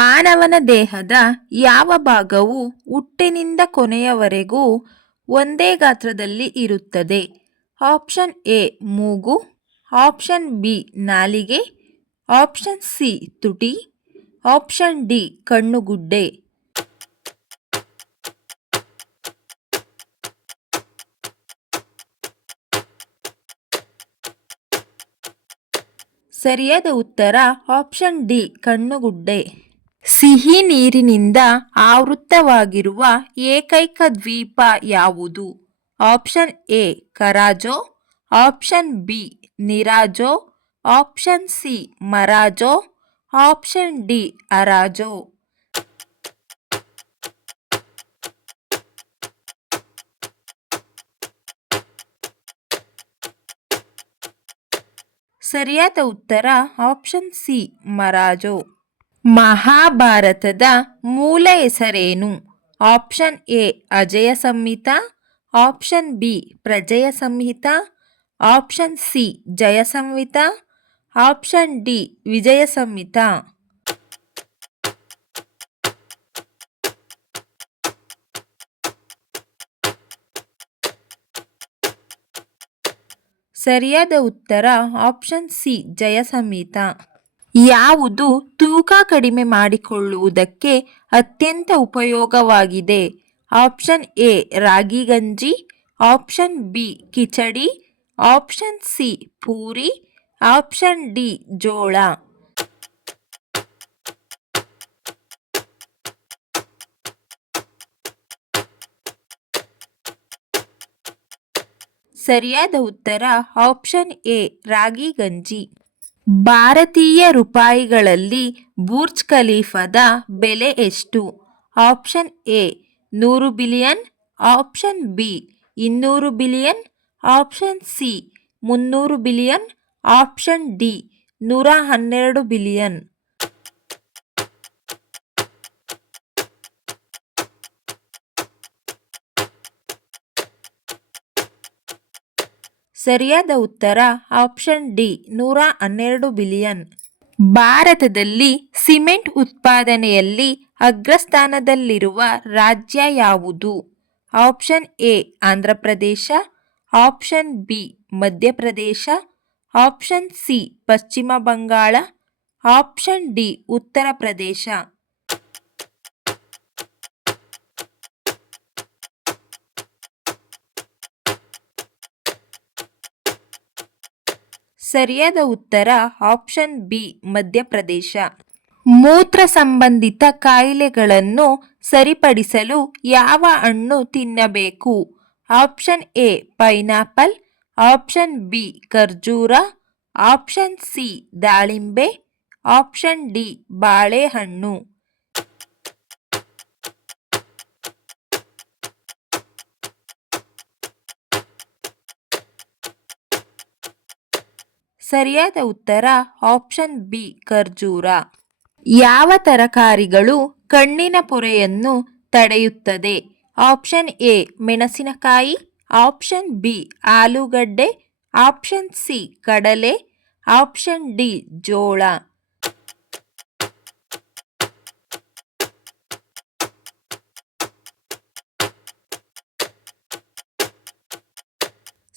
ಮಾನವನ ದೇಹದ ಯಾವ ಭಾಗವು ಹುಟ್ಟಿನಿಂದ ಕೊನೆಯವರೆಗೂ ಒಂದೇ ಗಾತ್ರದಲ್ಲಿ ಇರುತ್ತದೆ? ಆಪ್ಷನ್ ಎ ಮೂಗು, ಆಪ್ಷನ್ ಬಿ ನಾಲಿಗೆ, ಆಪ್ಷನ್ ಸಿ ತುಟಿ, ಆಪ್ಷನ್ ಡಿ ಕಣ್ಣುಗುಡ್ಡೆ. ಸರಿಯಾದ ಉತ್ತರ ಆಪ್ಷನ್ ಡಿ ಕಣ್ಣುಗುಡ್ಡೆ. ಸಿಹಿ ನೀರಿನಿಂದ ಆವೃತವಾಗಿರುವ ಏಕೈಕ ದ್ವೀಪ ಯಾವುದು? Option A Carajo, option B Nirajo, option C Marajo, option D Arajo. ಸರಿಯಾದ ಉತ್ತರ ಆಪ್ಷನ್ ಸಿ ಮರಾಜೋ. ಮಹಾಭಾರತದ ಮೂಲ ಹೆಸರೇನು? Option A Ajaya Samhita, option B Prajaya Samhita, option C Jaya Samhita, option D Vijaya Samhita. ಸರಿಯಾದ ಉತ್ತರ ಆಪ್ಷನ್ ಸಿ ಜಯ ಸಂಹಿತ. ಯಾವುದು ತೂಕ ಕಡಿಮೆ ಮಾಡಿಕೊಳ್ಳುವುದಕ್ಕೆ ಅತ್ಯಂತ ಉಪಯೋಗವಾಗಿದೆ? ಆಪ್ಷನ್ ಎ ರಾಗಿ ಗಂಜಿ, option B khichdi, option C puri, option D ಜೋಳ. ಸರಿಯಾದ ಉತ್ತರ ಆಪ್ಷನ್ ಎ ರಾಗಿ ಗಂಜಿ. ಭಾರತೀಯ ರೂಪಾಯಿಗಳಲ್ಲಿ ಬುರ್ಜ್ ಖಲೀಫಾದ ಬೆಲೆ ಎಷ್ಟು? Option A 100 billion, option B 200 billion, option C 300 billion, option D 112 billion. ಸರಿಯಾದ ಉತ್ತರ ಆಪ್ಷನ್ ಡಿ 112 ಬಿಲಿಯನ್. ಭಾರತದಲ್ಲಿ ಸಿಮೆಂಟ್ ಉತ್ಪಾದನೆಯಲ್ಲಿ ಅಗ್ರಸ್ಥಾನದಲ್ಲಿರುವ ರಾಜ್ಯ ಯಾವುದು? Option A Andhra Pradesh, option B Madhya Pradesh, option C ಪಶ್ಚಿಮ ಬಂಗಾಳ, ಆಪ್ಷನ್ ಡಿ ಉತ್ತರ ಪ್ರದೇಶ. ಸರಿಯಾದ ಉತ್ತರ ಆಪ್ಷನ್ ಬಿ ಮಧ್ಯಪ್ರದೇಶ. ಮೂತ್ರ ಸಂಬಂಧಿತ ಕಾಯಿಲೆಗಳನ್ನು ಸರಿಪಡಿಸಲು ಯಾವ ಹಣ್ಣು ತಿನ್ನಬೇಕು? Option A pineapple, option B ಖರ್ಜೂರ, ಆಪ್ಷನ್ ಸಿ ದಾಳಿಂಬೆ, ಆಪ್ಷನ್ ಡಿ ಬಾಳೆಹಣ್ಣು. ಸರಿಯಾದ ಉತ್ತರ ಆಪ್ಷನ್ ಬಿ ಖರ್ಜೂರ. ಯಾವ ತರಕಾರಿಗಳು ಕಣ್ಣಿನ ಪೊರೆಯನ್ನು ತಡೆಯುತ್ತದೆ? ಆಪ್ಷನ್ ಎ ಮೆಣಸಿನಕಾಯಿ, ಆಪ್ಷನ್ ಬಿ ಆಲೂಗಡ್ಡೆ, ಆಪ್ಷನ್ ಸಿ ಕಡಲೆ, ಆಪ್ಷನ್ ಡಿ ಜೋಳ.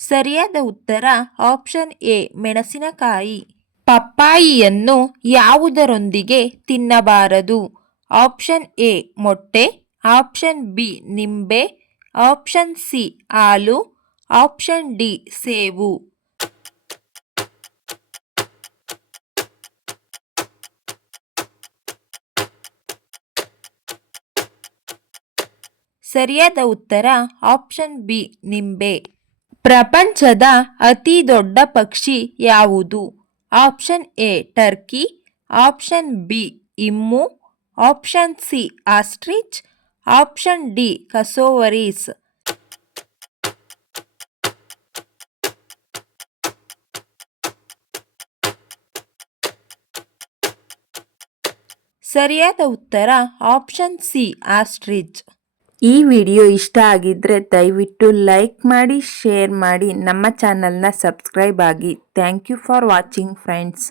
ಸರಿಯಾದ ಉತ್ತರ ಆಪ್ಷನ್ ಎ ಮೆಣಸಿನಕಾಯಿ. ಪಪ್ಪಾಯಿಯನ್ನು ಯಾವುದರೊಂದಿಗೆ ತಿನ್ನಬಾರದು? ಆಪ್ಷನ್ ಎ ಮೊಟ್ಟೆ, ಆಪ್ಷನ್ ಬಿ ನಿಂಬೆ, ಆಪ್ಷನ್ ಸಿ ಹಾಲು, ಆಪ್ಷನ್ ಡಿ ಸೇವು. ಸರಿಯಾದ ಉತ್ತರ ಆಪ್ಷನ್ ಬಿ ನಿಂಬೆ. ಪ್ರಪಂಚದ ಅತಿ ದೊಡ್ಡ ಪಕ್ಷಿ ಯಾವುದು? Option A turkey, option B emu, option C ostrich, option D cassowaries. ಸರಿಯಾದ ಉತ್ತರ ಆಪ್ಷನ್ ಸಿ ಆಸ್ಟ್ರಿಚ್. ಈ ವಿಡಿಯೋ ಇಷ್ಟ ಆಗಿದ್ರೆ ದಯವಿಟ್ಟು ಲೈಕ್ ಮಾಡಿ, ಶೇರ್ ಮಾಡಿ, ನಮ್ಮ ಚಾನಲ್ನ ಸಬ್ಸ್ಕ್ರೈಬ್ ಆಗಿ. Thank you for watching friends.